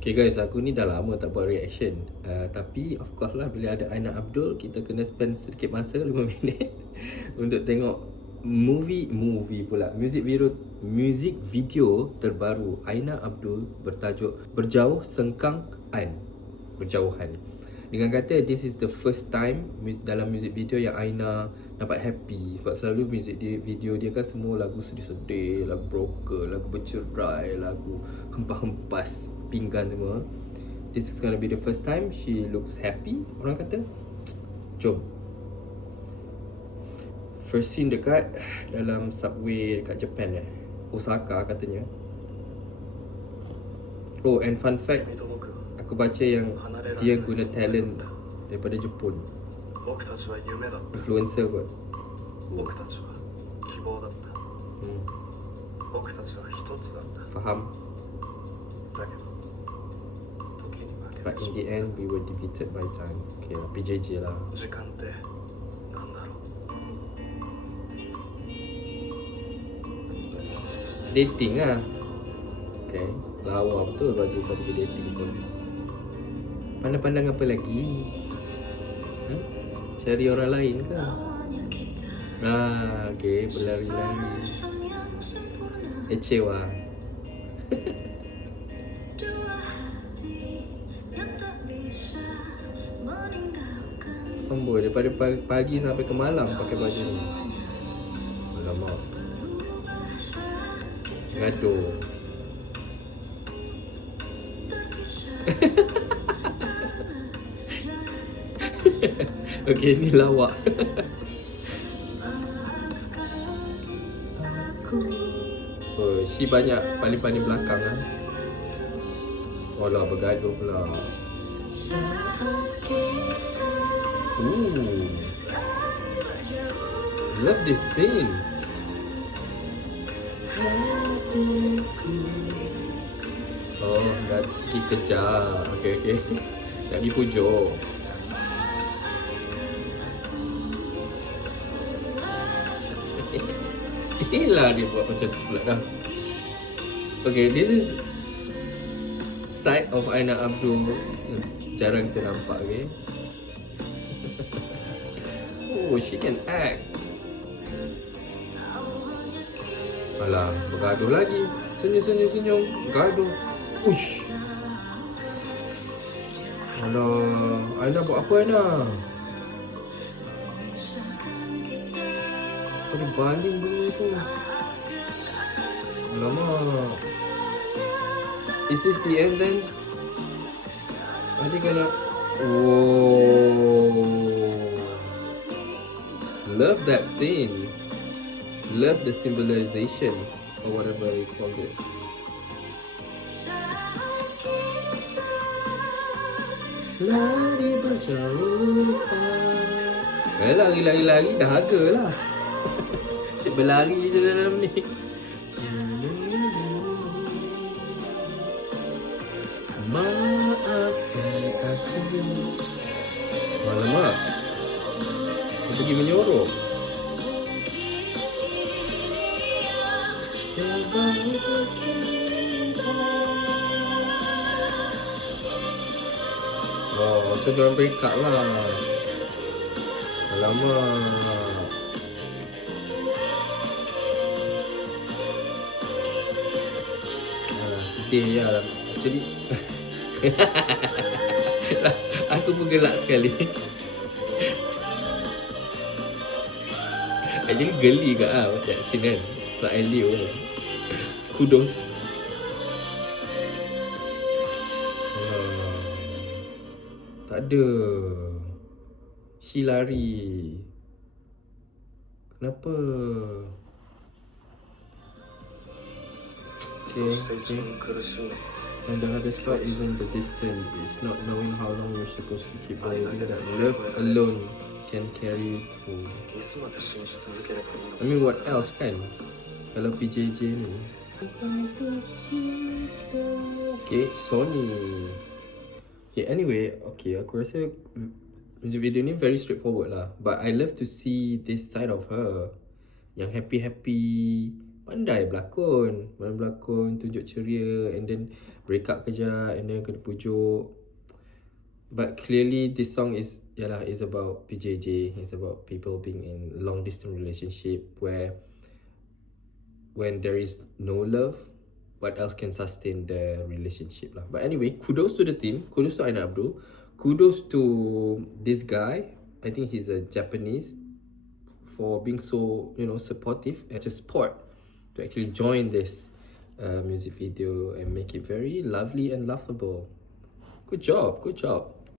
Okay guys, aku ni dah lama tak buat reaction. Tapi of course lah, bila ada Aina Abdul, kita kena spend sedikit masa 5 minit untuk tengok music video terbaru Aina Abdul bertajuk Berjauh Sengkang An. Berjauhan. Dengan kata this is the first time dalam music video yang Aina nampak happy. Sebab selalu music video dia kan semua lagu sedih-sedih, lagu broken, lagu bercerai, lagu hempas-hempas pinggan semua. This is gonna be the first time she looks happy, orang kata. Jom. First scene dekat dalam subway dekat Japan Osaka katanya. Oh, and fun fact, aku baca yang dia guna talent daripada Jepun. Influencer kot. Faham? But in the end, we were defeated by time. Okay lah, PJJ lah. Dating lah. Okay, lawa betul baju dating pun. Pandang-pandang apa lagi? Cari orang lain ke? Okay, berlari-lari. Kecewa. Amboi, daripada pagi sampai ke malam pakai baju ni. Alamak. Gaduh. Okay, ni lawak. Oh, she banyak paling-paling belakang lah. Alah, bergaduh pula. Ooh. Love this scene. Oh, dah pergi kejar. Okay. Nak pergi pujuk. Lah dia buat macam tu pula dah. Okay, this is side of Aina Abdul. Jarang kita nampak, okay. Oh, she can act. Alah, bergaduh lagi. Senyum. Bergaduh. Uish. Alah, Aina buat apa Aina? Apa dia baling dulu tu? Alamak. Is this the end then? Ada kena. Oh. Love that scene. Love the symbolization or whatever we called it. Lari berjauhan. Lari dahaga lah. Asyik berlari je dalam ni. Maafkan aku. Alamak. Dia pergi menyorok. Oh, macam diorang break up lah. Alamak. Sedih lah. Actually aku pun gelak sekali. Actually geli kat lah macam scene kan. Sebab Elio kudos. Tak ada. She lari. Kenapa? Okay. And the hardest part isn't the distance. It's not knowing how long you're supposed to keep believing that love alone can carry you through. I mean, what else kan? Kalau PJJ ni. Okay, Sony. Okay, anyway, okay, aku rasa music video ni very straightforward lah. But I love to see this side of her. Yang happy-happy, Pandai berlakon, tunjuk ceria, and then break up kejap, and then kena pujuk. But clearly this song is about PJJ. It's about people being in long distance relationship where when there is no love, what else can sustain the relationship lah. But anyway, kudos to the team, kudos to Aina Abdul, kudos to this guy. I think he's a Japanese, for being so supportive as a sport to actually join this music video and make it very lovely and laughable. Good job.